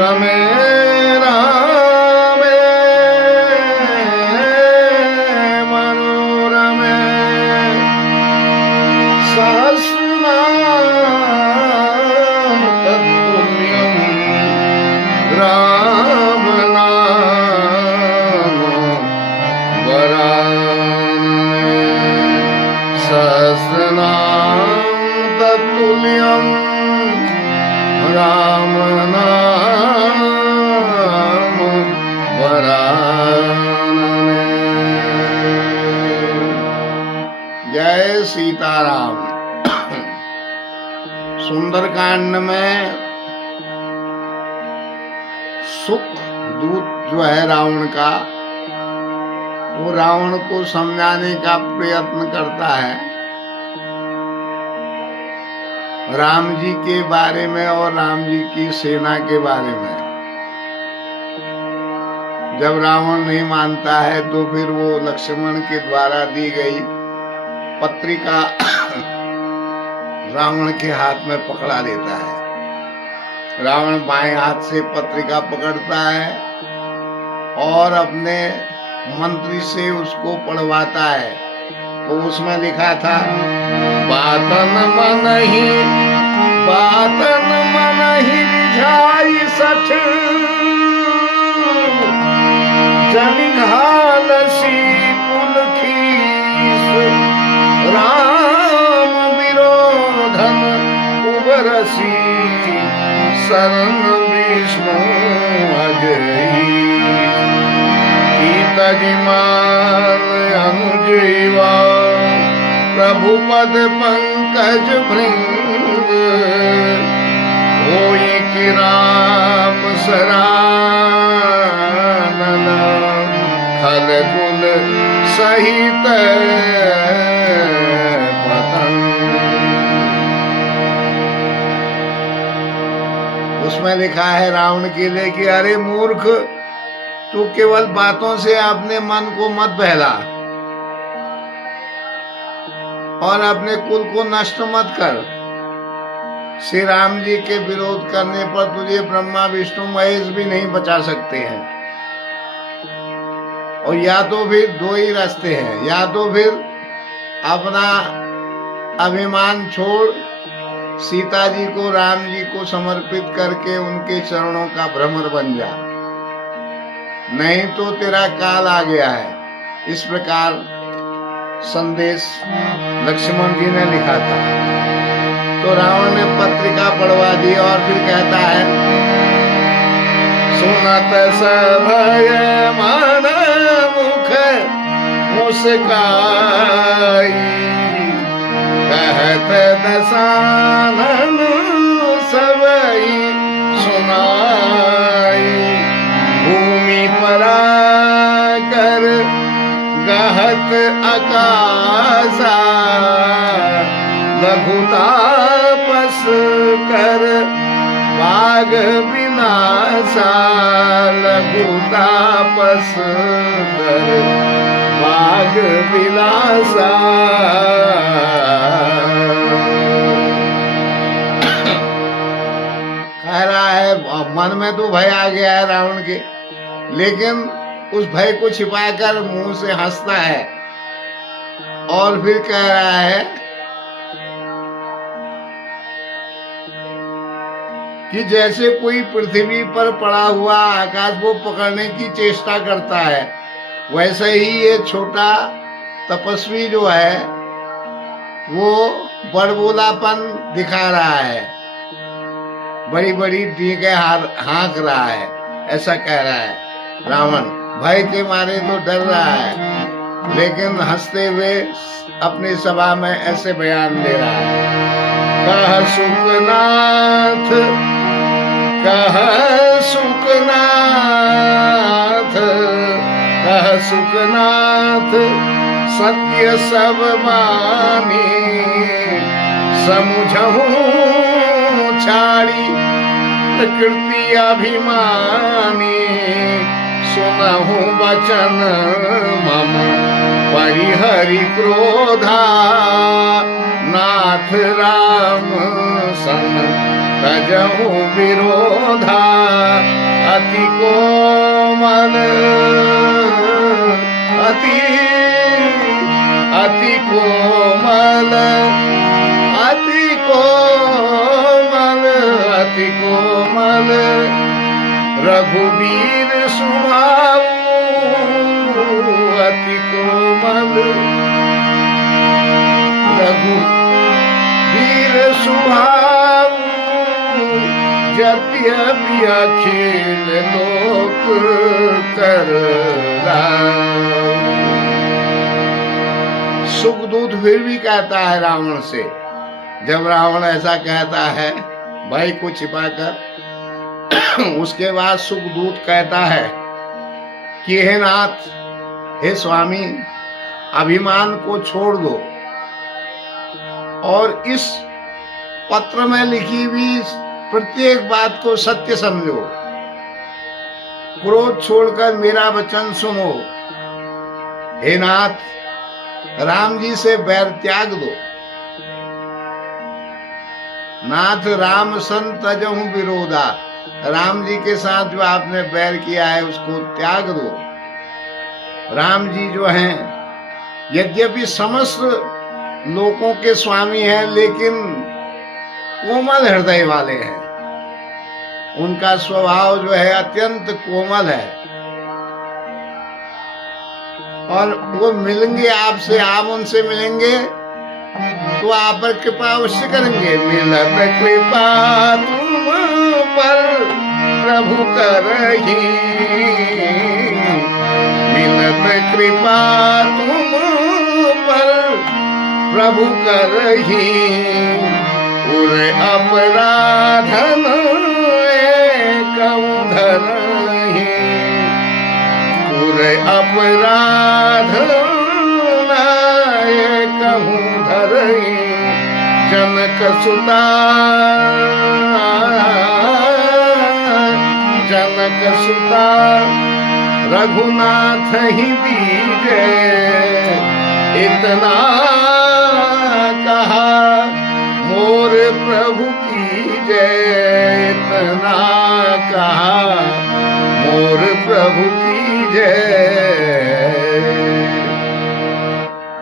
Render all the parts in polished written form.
रमे रामे मनोरमे सहस्रनाम तत्तुल्यं राम नाम वरानने सहस्रनाम तत्तुल्यं राम नाम वरानने। जय सीताराम। सुंदरकांड में सुख दूत जो है रावण का, वो रावण को समझाने का प्रयत्न करता है राम जी के बारे में और राम जी की सेना के बारे में। जब रावण नहीं मानता है तो फिर वो लक्ष्मण के द्वारा दी गई पत्रिका रावण के हाथ में पकड़ा देता है। रावण बाएं हाथ से पत्रिका पकड़ता है और अपने मंत्री से उसको पढ़वाता है। तो उसमें लिखा था, बातन मन ही रिझाई सठ, जनिघालसी पुलखीस, राम विरोधन उबरसी, शरण विष्णु अजयी, तजिमान अनुजीवा, प्रभुपद पंकज भृंग, होई कि राम सरानन, खल कुल सहित पतंग। उसमें लिखा है रावण के लिए कि अरे मूर्ख, तू केवल बातों से अपने मन को मत बहला और अपने कुल को नष्ट मत कर। श्री राम जी के विरोध करने पर तुझे ब्रह्मा विष्णु महेश भी नहीं बचा सकते हैं। और या तो फिर दो ही रास्ते हैं, या तो फिर अपना अभिमान छोड़ सीता जी को राम जी को समर्पित करके उनके चरणों का भ्रमर बन जा, नहीं तो तेरा काल आ गया है। इस प्रकार संदेश लक्ष्मण जी ने लिखा था। तो रावण ने पत्रिका पढ़वा दी और फिर कहता है, सुनत सभय मन मुख मुस्काई, कहत दसानन सबई सुनाई, भूमि परा कर गहत आकाशा, लघुतापस कर बाग विनाशा, लघुतापस कर बाग विनाशा। कह रहा है मन में तो भय आ गया है रावण के, लेकिन उस भय को छिपाकर मुंह से हंसता है और फिर कह रहा है कि जैसे कोई पृथ्वी पर पड़ा हुआ आकाश को पकड़ने की चेष्टा करता है, वैसे ही ये छोटा तपस्वी जो है वो बड़बोलापन दिखा रहा है, बड़ी बड़ी डींगे हाँक रहा है, ऐसा कह रहा है रावण। भय के मारे तो डर रहा है, लेकिन हंसते हुए अपनी सभा में ऐसे बयान दे रहा है, कह सुखनाथ, कह सुखनाथ, कह सुखनाथ, सत्य सब मानी, समुझहूं छाड़ी प्रकृति अभिमानी, सुनहूं वचन मम परिहरि क्रोधा, नाथ राम सन तजहूं विरोधा, अति कोमल अति अति कोमल अति कोमल अति कोमल रघुवीर स्वभाव अति कोमल रघुवीर स्वभाव यद्यपि अखिल लोक कर सुखदूत फिर भी कहता है रावण से, जब रावण ऐसा कहता है भाई को छिपाकर, उसके बाद सुखदूत कहता है कि हे नाथ, हे स्वामी, अभिमान को छोड़ दो और इस पत्र में लिखी हुई प्रत्येक बात को सत्य समझो। क्रोध छोड़कर मेरा वचन सुनो। हे नाथ, राम जी से बैर त्याग दो। नाथ राम संतजहु विरोधा, राम जी के साथ जो आपने बैर किया है उसको त्याग दो। राम जी जो हैं यद्यपि समस्त लोगों के स्वामी हैं, लेकिन कोमल हृदय वाले हैं। उनका स्वभाव जो है अत्यंत कोमल है और वो मिलेंगे आपसे, आप उनसे मिलेंगे तो आप पर कृपा अवश्य करेंगे। मिलत कृपा तुम पर प्रभु करही, मिलत कृपा तुम पर प्रभु करही, उर अपराधन एकम धरही, उर अपराधन एकम धरही। जनक सुता जनक सुता रघुनाथ ही दीजे, इतना कहा मोर प्रभु की जय, इतना कहा मोर प्रभु की जय।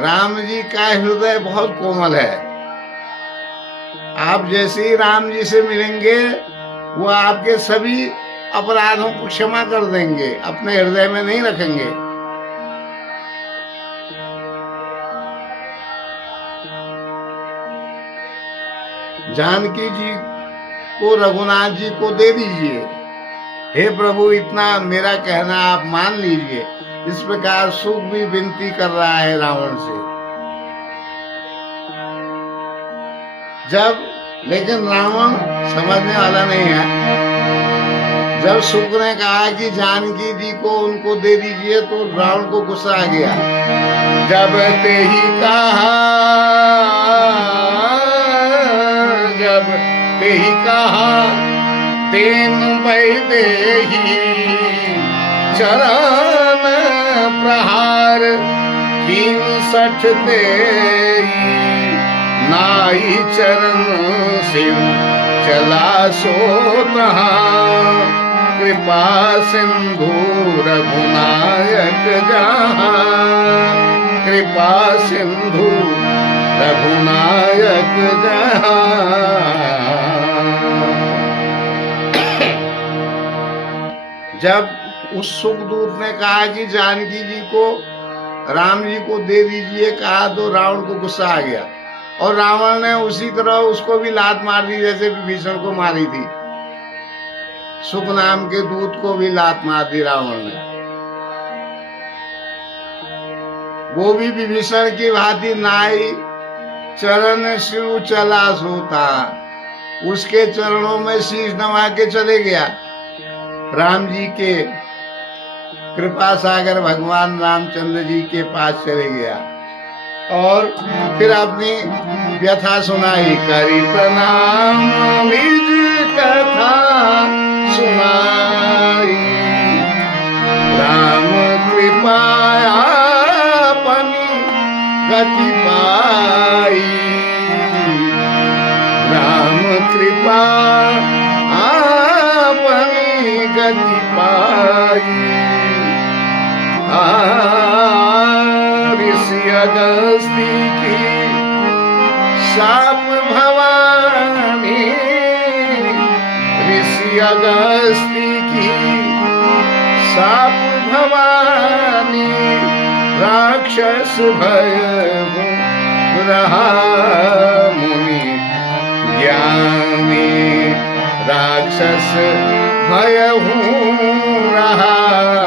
राम जी का हृदय बहुत कोमल है। आप जैसे ही राम जी से मिलेंगे वो आपके सभी अपराधों को क्षमा कर देंगे, अपने हृदय में नहीं रखेंगे। जानकी जी को रघुनाथ जी को दे दीजिए। हे प्रभु, इतना मेरा कहना आप मान लीजिए। इस प्रकार सुख भी विनती कर रहा है रावण से। जब लेकिन रावण समझने वाला नहीं है। जब सुख ने कहा कि जानकी जी को उनको दे दीजिए तो रावण को गुस्सा आ गया। जब ते ही कहा, जब ते ही कहा तेन वैदेही, चरण प्रहार कीन सठ देई, नाई चरण शिव चला सो तहाँ, कृपा सिंधु रघुनायक जहाँ, कृपा सिंधु रघुनायक जहाँ। जब उस सुखदूत ने कहा कि जानकी जी को राम जी को दे दीजिए कहा तो रावण को गुस्सा आ गया और रावण ने उसी तरह उसको भी लात मार दी जैसे विभीषण को मारी थी। सुख नाम के दूत को भी लात मार दी रावण ने। वो भी विभीषण की भांति नाई चरण शिव चला सोता, उसके चरणों में शीश नवा के चले गया। राम जी के कृपा सागर भगवान रामचंद्र जी के पास चले गया और फिर अपनी व्यथा सुनाई। करी प्रणाम निज कथा सुनाई, राम कृपाया अपनी गति पाई, राम कृपा अपनी गति अगस्ती की साप भवानी, ऋषि अगस्ती की साप भवानी, राक्षस भय रहा मुनि ज्ञानी, राक्षस भय रहा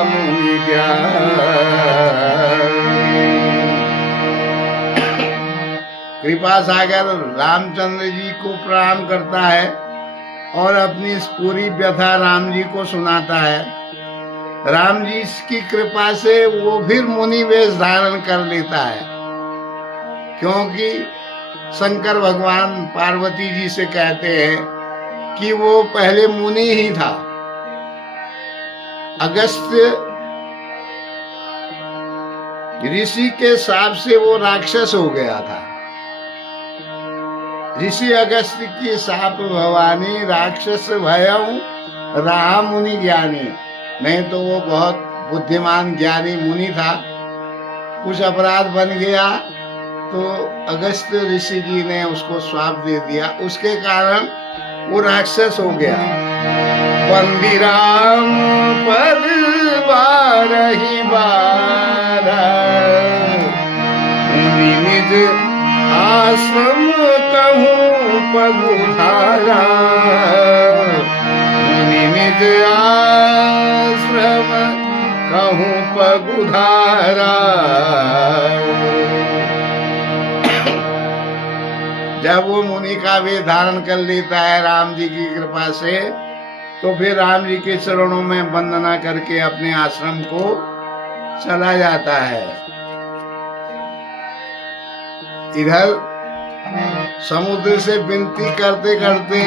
मुनि ज्ञानी। कृपा सागर रामचंद्र जी को प्रणाम करता है और अपनी इस पूरी व्यथा राम जी को सुनाता है। राम जी की कृपा से वो फिर मुनि वेश धारण कर लेता है, क्योंकि शंकर भगवान पार्वती जी से कहते हैं कि वो पहले मुनि ही था। अगस्त्य ऋषि के शाप से वो राक्षस हो गया था। ऋषि अगस्त्य की शाप भवानी, राक्षस भयं रहा मुनि ज्ञानी। नहीं तो वो बहुत बुद्धिमान ज्ञानी मुनि था, कुछ अपराध बन गया तो अगस्त्य ऋषि जी ने उसको श्राप दे दिया, उसके कारण वो राक्षस हो गया। बंदी राम पद बारहि बार, मुनि निज आश्रम कहूँ पगुधारा, मुनि निज आश्रम कहूँ पगुधारा। जब वो मुनि का वेश धारण कर लेता है राम जी की कृपा से, तो फिर राम जी के चरणों में वंदना करके अपने आश्रम को चला जाता है। इधर समुद्र से विनती करते करते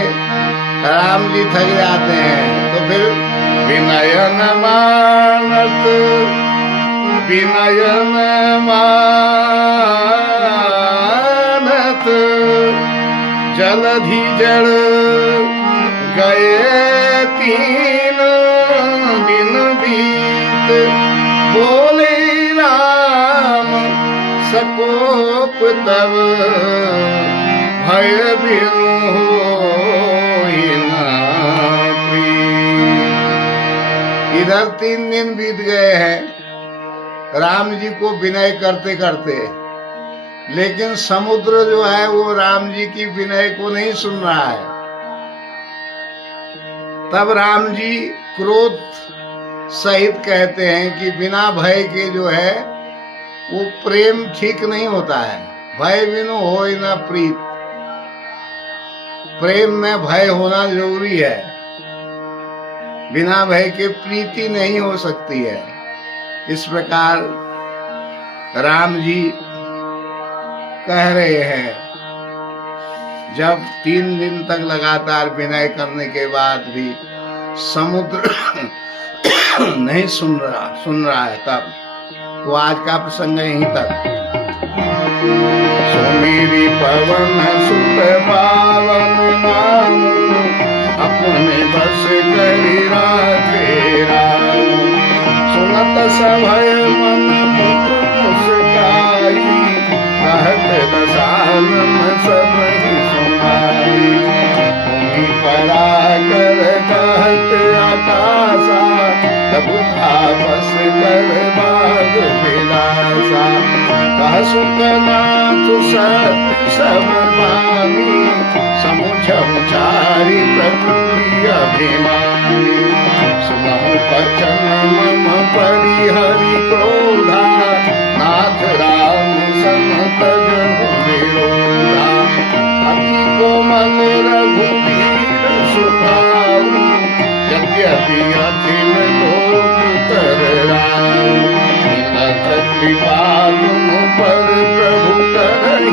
राम जी थक जाते हैं, तो फिर विनयन मानत जलधि जड़ गए 3 दिन बीत, बोले राम सकोप तब भय बिनु होई ना प्रीत। इधर 3 दिन बीत गए हैं राम जी को विनय करते करते, लेकिन समुद्र जो है वो राम जी की विनय को नहीं सुन रहा है। तब राम जी क्रोध सहित कहते हैं कि बिना भय के जो है वो प्रेम ठीक नहीं होता है। भय बिनु होय न प्रीत, प्रेम में भय होना जरूरी है, बिना भय के प्रीति नहीं हो सकती है। इस प्रकार राम जी कह रहे हैं। जब 3 दिन तक लगातार विनय करने के बाद भी समुद्र नहीं सुन रहा है, तब तो आज का प्रसंग यहीं तक। सुमेरी पवन सुत पावन नाम, अपने बस करी राखे राम, सुनत सभय मन मुख मुस्काई, कहत दसानन सब ही सुनाई। भूमि पराकर कहत आकाशा, तब आपस कर बाग विलासा। कह सुखनाथ सत्य सब मानी, समुझारी प्रकृति अभिमानी। सुनहु बचन मम परिहरि क्रोधा, नाथ राम संत जनु विरोधा। अति कोमल रघुवीर सुभाऊ, यद्यपि अखिल लोक कर राम। मिलत कृपा तुम पर प्रभु करहि,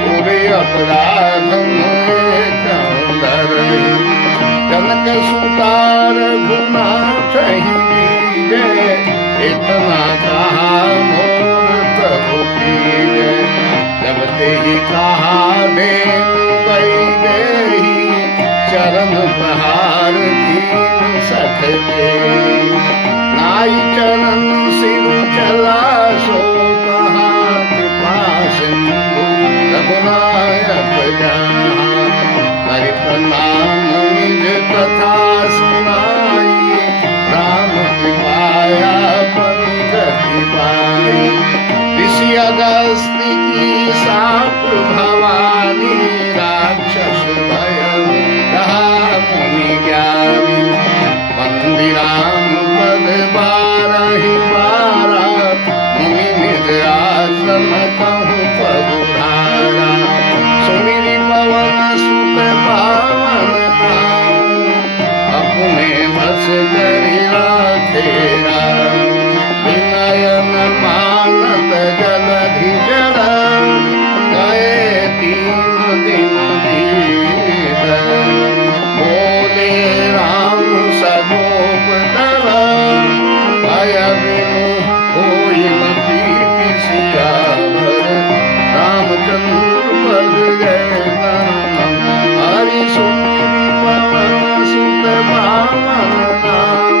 पूरे अपराध धरहि। जनक सुतार गुनाथ ही दीजे, इतना कहा मोर प्रभु कीजे। जब तेहि कहा देनु वैदेही, चरण प्रहार दीन सठ देहि। नाई चरण सिर चला सो कहा कृपा करि राखे राम, विनयन मानत जलधि जड़, गए 3 दिन बीत, बोले राम सगोप दर, भय बिनु होई न प्रीति सियावर, रामचंद्र पद गए नरम, हरि सुमिरि पवन सुत बामन नाम,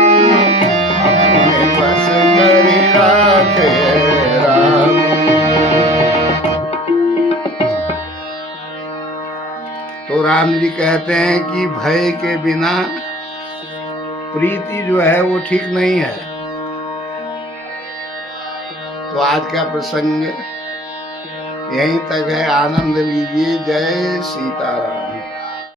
अपने बस करि राखे राम। तो राम जी कहते हैं कि भय के बिना प्रीति जो है वो ठीक नहीं है। तो आज का प्रसंग यहीं तक है। आनंद लीजिए। जय सीताराम।